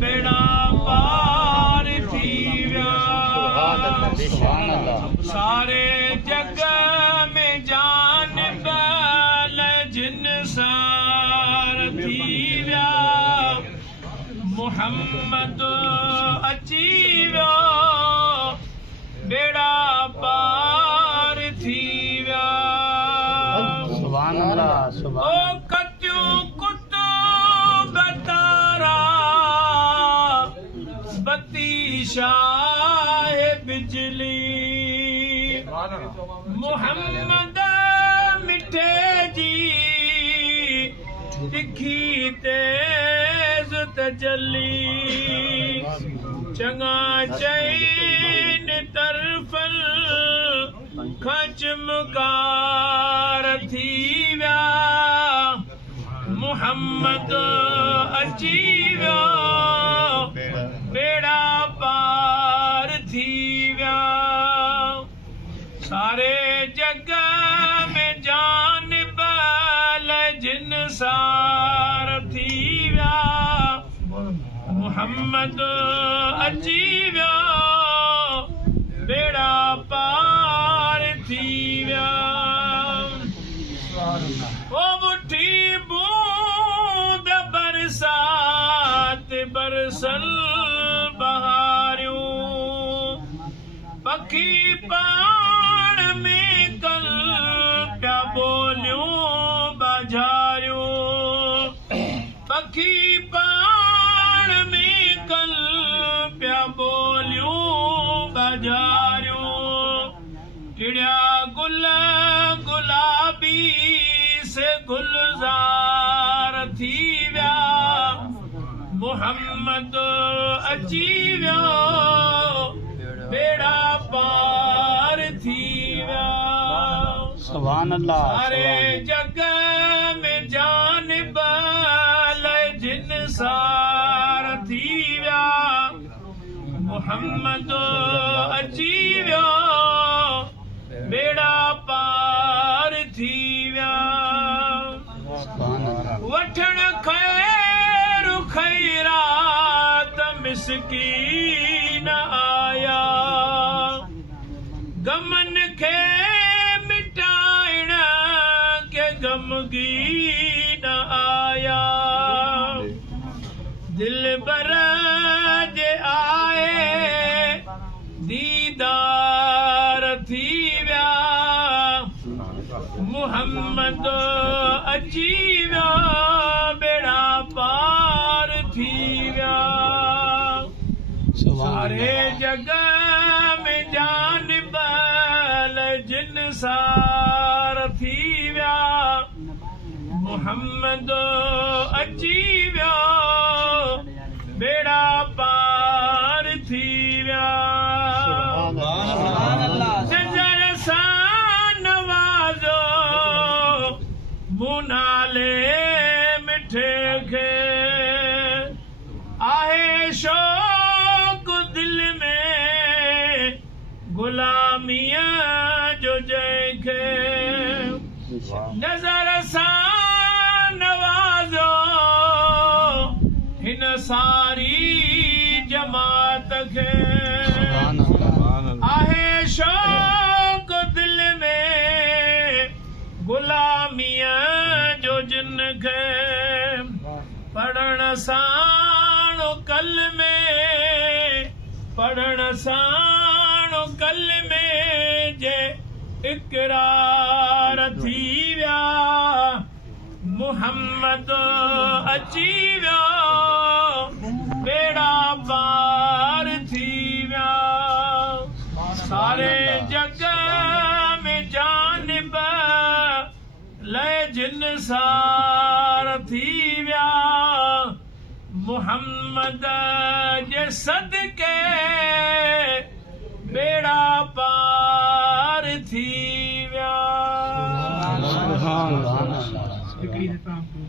बेड़ा पार थी विया सारे जग में जान बैल जिन सार थी विया मुहम्मद अची वियो बेड़ा पार थी विया ओ कतियूं कुतुब तारा बती शाह बिजली मुहम्मद मिठे जी तिखी तेज तजली चङा चैन तरफल खचमकार थी विया मुहम्मद अची वियो बेड़ा पार थी विया सारे जग में जान बैल जिन सार थी विया मुहम्मद अची वियो बेड़ा पार थी विया ओ मुठी बूंद बरसात बरसल बहारियूं पखी पाण में कल पिया ॿोलियूं बाझारियूं पखी पाण में कल पिया ॿोलियूं बाझारियूं टिड़िया गुल गुलाबी से गुलजार थी विया मुहम्मद अची वियो बेड़ा पार थी विया सुभान अल्लाह सारे जग में जान बैल जिन सार थी विया मुहम्मद अची वियो बेड़ा पार थी विया वठण खैर खैरात मिसकीन आया गमन खे मिटाइण के गमगीन आया दिल बर जे आए दीदार थी विया मुहम्मद अची वियो बेड़ा पार थी विया सारे जग में जान बैल जिन सार थी विया मुहम्मद अची वियो बेड़ा पार थी विया नज़र सां नवाज़ो मुनाले मिठे खे आहे शौक़ दिल में गुलामीअ जो जंहिंखे नज़र सां नवाज़ो हिन सारी जमात खे आहे शौक़ दिल में गुलामीअ जो जिन खे पढ़ण साण कल में पढ़ण साण कल में जे इकरार थी विया मुहम्मद अची वियो बेड़ा पार थी विया सारे जग में जान बैल जिन सार थी विया मुहम्मद जे सदके बेड़ा पार थी विया